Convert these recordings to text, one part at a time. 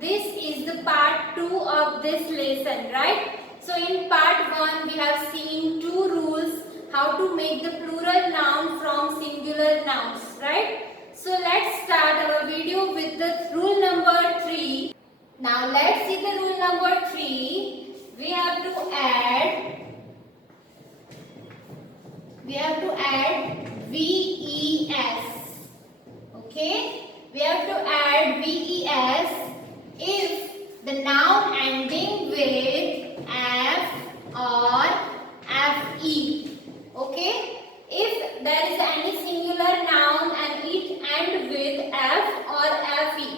this is the part 2 of this lesson, right? So in part 1 we have seen 2 rules how to make the plural noun from singular nouns, right? So let's start our video with the rule number 3. Now let's see the rule number 3. We have to add VES. Okay? We have to add VES if the noun ending with F or FE. Okay? If there is any singular noun and it ends with F or FE,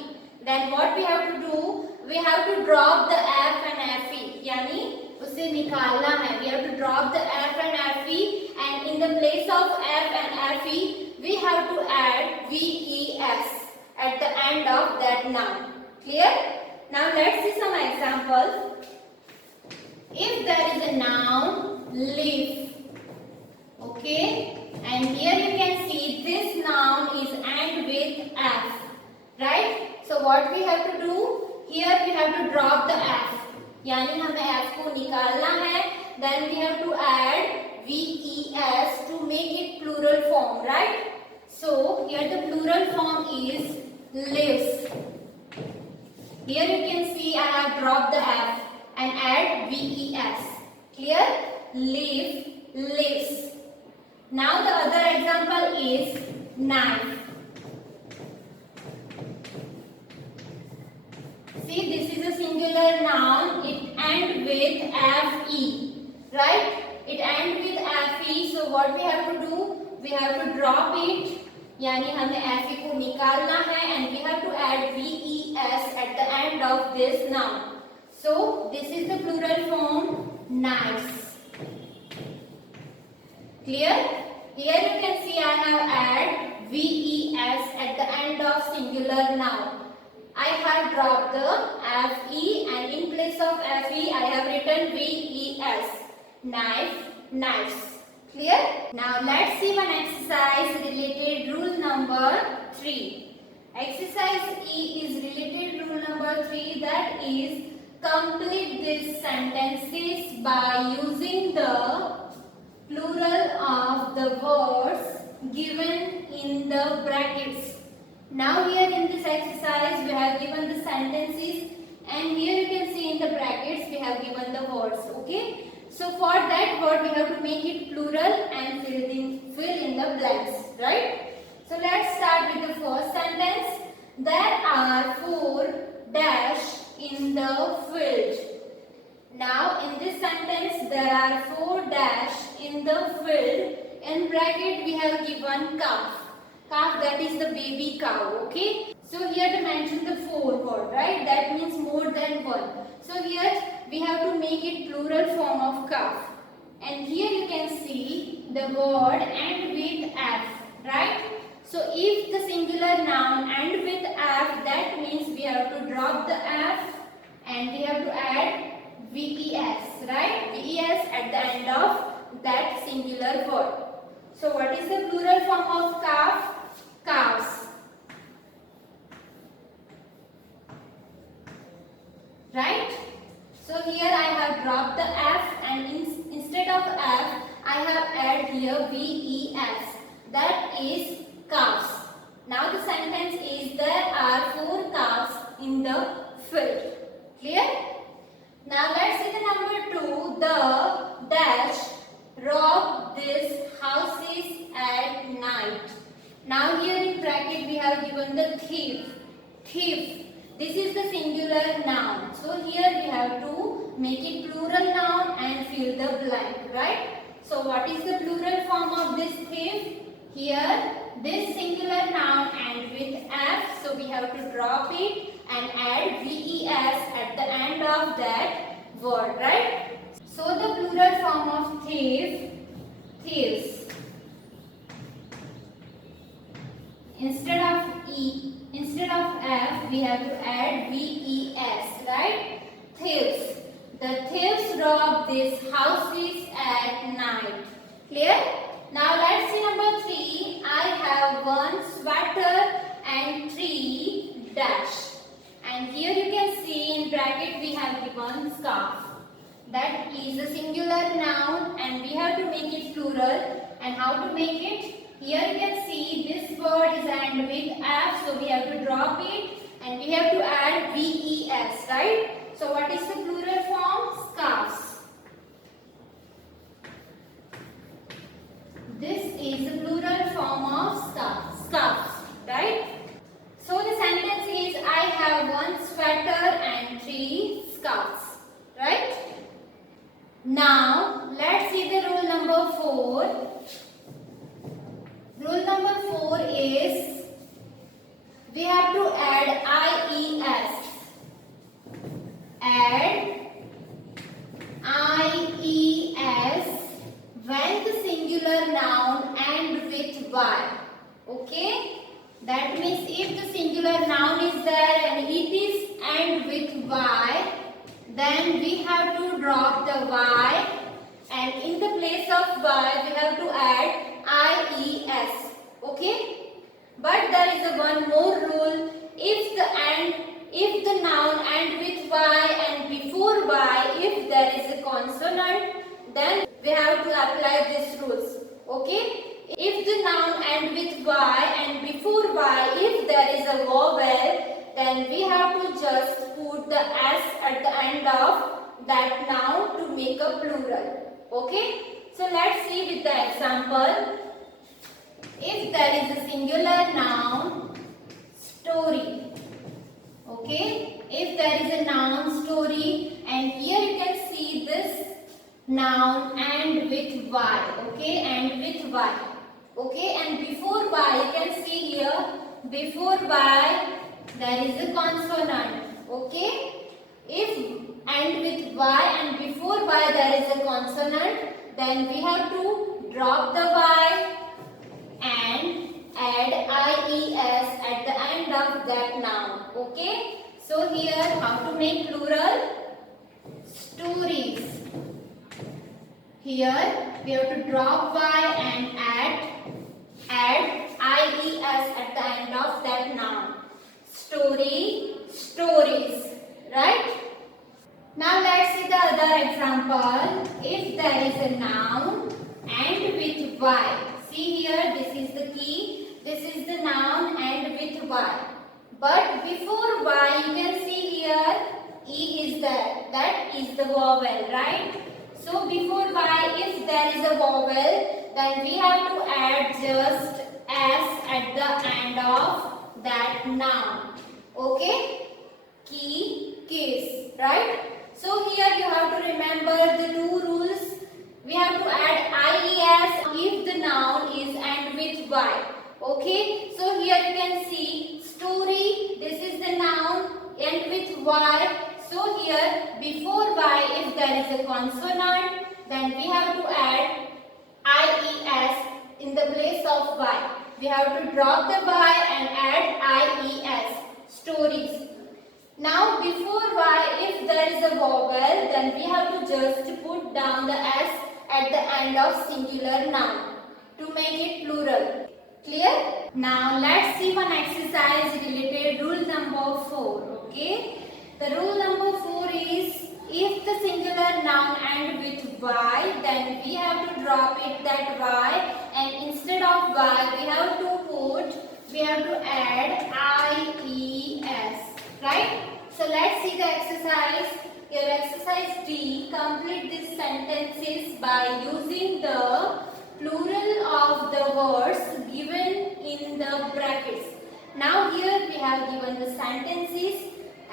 then what we have to do? We have to drop the F and FE. यानी उसे निकालना है. We have to drop the F and FE, and in the place of F and FE, we have to add VES at the end of that noun. Clear? Now let's see some examples. If there is a noun leaf, okay, and here you can see this noun is end with F, right? So what we have to do? Here we have to drop the F. यानी हमें F को निकालना है. Then we have to add VES to make it plural form, right? So here the plural form is lives. Here you can see I have dropped the F and add VES. Clear? Live, lives. Now the other example is knife. See, this is a singular noun. It ends with FE, right? It ends with FE. So what we have to do? We have to drop it. यानी हमें FE को निकालना है, and we have to add VES at the end of this noun. So this is the plural form knives. Clear? Here you can see I have add VES at the end of singular noun. I have dropped the FE, and in place of FE I have written VES. Knife, knives. Clear? Now let's see one exercise related rule number 3. Exercise E is related rule number 3, that is complete these sentences by using the plural of the words given in the brackets. Now here in this exercise we have given the sentences, and here you can see in the brackets we have given the words. Okay? So for that word we have to make it plural and fill in the blanks, right? So let's start with the first sentence. There are 4 dash in the field. Now in this sentence there are 4 dash in the field. In bracket we have given calf. Calf, that is the baby cow. Okay? So here to mention the 4 word, right? That means more than one. So here we have to make it plural form of calf. And here you can see the word end with F, right? So if the singular noun end with F, that means we have to drop the F and we have to add VES, right? VES at the end of that singular word. So what is the plural form of calf? Calves. Right? So here I have dropped the F, and instead of F I have added here VES, that is calves. Now the sentence is there are 4 calves in the field. Clear? Now let's see the number 2. The dash rob these houses at night. Now here in bracket we have given the thief. Thief. This is the singular noun. So here we have to make it plural noun and fill the blank, right? So what is the plural form of this thief? Here this singular noun ends with F, so we have to drop it and add VES at the end of that word, right? So the plural form of thief, thieves. Instead of F, we have to add VES, right? Thieves. The thieves rob these houses at night. Clear? Now let's see number 3. I have 1 sweater and 3 dash. And And here you can see in bracket we have given scarf. That is a singular noun and we have to make it plural. And how to make it? Here you can see this word is end with F, so we have to drop it and we have to add VES, right? So what is the plural form? Scarves. This is the plural form of scarves, right? So the sentence is I have 1 sweater and 3 scarves, right? Now let's see the rule number 4. Rule number 4 is we have to add IES. Add IES when the singular noun end with Y. Okay? That means if the singular noun is there and it is end with Y, then we have to drop the Y and in the place of Y we have to add IES. Okay? But there is one more rule. If the noun end with Y and before Y, if there is a consonant, then we have to apply these rules. Okay? If the noun end with Y and before Y, if there is a vowel, then we have to just put the S at the end of that noun to make a plural. Okay? So let's see with the example. If there is a singular noun, story. Okay? If there is a noun, story, and here you can see this noun end with Y. Okay? End with Y. Okay? And before Y, you can see here, before Y, there is a consonant. Okay? If end with Y and before Y there is a consonant, then we have to drop the Y and add IES at the end of that noun. Okay? So here how to make plural? Stories. Here we have to drop Y and add IES at the end of that noun. Story, stories. Right? Now let's see the other example. If there is a noun and with Y. See here, this is the key. This is the noun and with Y. But before Y, you can see here, E is there. That is the vowel, right? So before Y, if there is a vowel, then we have to add just S at the end of that noun. Okay? Key, case, right? So here you have to remember the 2 rules. We have to add IES if the noun is end with Y. Okay? So here you can see story. This is the noun end with Y. So here before Y, if there is a consonant, then we have to add IES in the place of Y. We have to drop the Y and add IES. Stories. Now before Y, if there is a vowel, then we have to just put down the S at the end of singular noun to make it plural. Clear? Now let's see one exercise related rule number 4. Okay? The rule number 4 is if the singular noun end with Y, then we have to drop it that Y and instead of Y we have to add IES. Right? So let's see the exercise. Here exercise D, complete these sentences by using the plural of the words given in the brackets. Now here we have given the sentences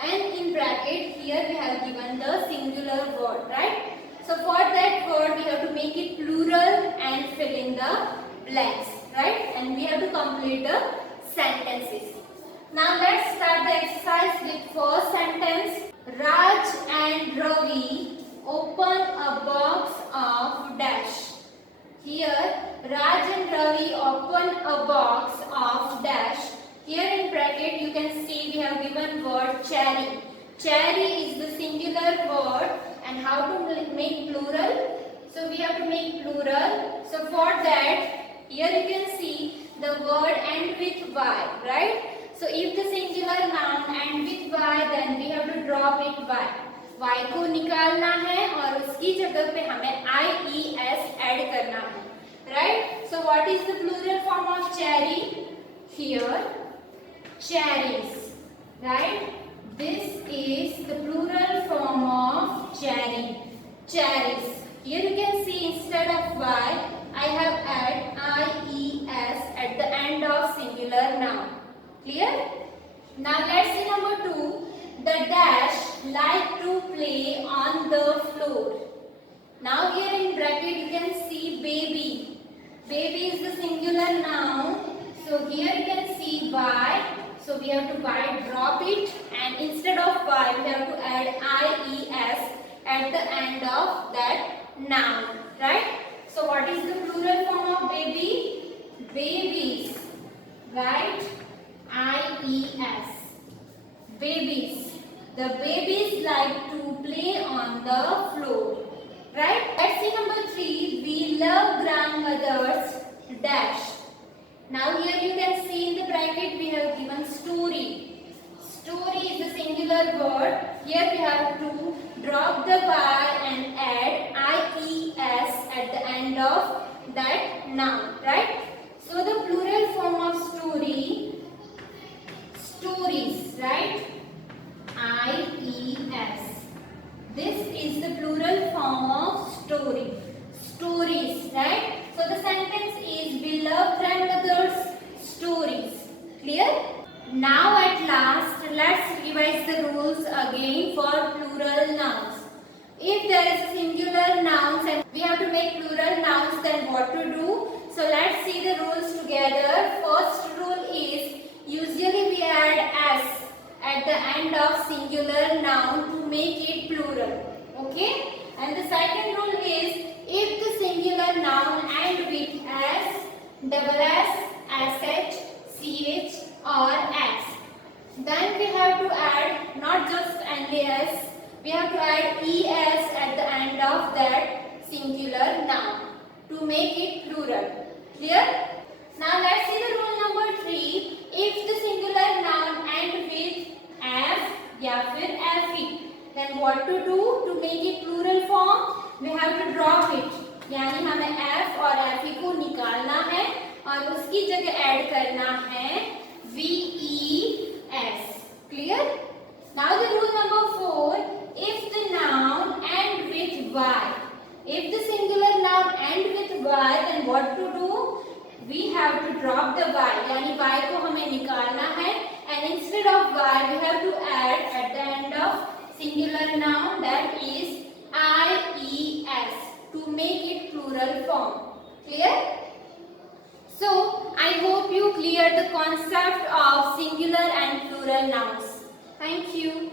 and in bracket here we have given the singular word, right? So for that word we have to make it plural and fill in the blanks, right? And we have to complete the sentences. Now let's start the exercise with first sentence. Raj and Ravi open a box of dash. Here Raj and Ravi open a box of dash. Here in bracket you can see we have given word cherry. Cherry is the singular word and how to make plural? So we have to make plural. So for that here you can see the word end with Y, right? So if the singular noun end with y, then we have to drop it y. y को निकालना है और उसकी जगह पे हमें ies add करना है. Right? So what is the plural form of cherry? Here, cherries. Right? This is the plural form of cherry. Cherries. Here you can see instead of y, I have add ies at the end of singular noun. Clear? Now let's see number 2. The dash like to play on the floor. Now here in bracket you can see baby. Baby is the singular noun. So here you can see y. So we have to y drop it, and instead of y we have to add ies at the end of that noun. Right? So what is the plural form of baby? Babies. Right? ies. Babies. The babies like to play on the floor. Right? Let's see number 3. We love grandmother's dash. Now here you can see in the bracket we have given story. Story is the singular word. Here we have to drop the y and add ies at the end of that noun. Right? So the plural form of story, stories. Right? ies. This is the plural form of story. Stories, right? So the sentence is we love grandmother's stories. Clear? Now at last, let's revise the rules again for plural nouns. If there is a singular nouns and we have to make plural nouns, then what to do? So let's see the rules together. First rule is usually we add s at the end of singular noun to make it plural. Okay? And the second rule is if the singular noun end with s, double s, sh, ch or s, then we have to add not just only s, we have to add es at the end of that singular noun to make it plural. Clear? Now let's see the rule number 3. If the singular noun end with f या फिर fe, then what to do to make it plural form? We have to drop it. यानी हमें f और fe को निकालना है और उसकी जगह ऐड करना है ves. Clear? Now the rule number 4. If the noun end with y, if the singular noun end with y, then what to do? We have to drop the y. यानी y को हमें निकालना है, and instead of y we have to add at the end of singular noun, that is ies, to make it plural form. Clear? So I hope you clear the concept of singular and plural nouns. Thank you.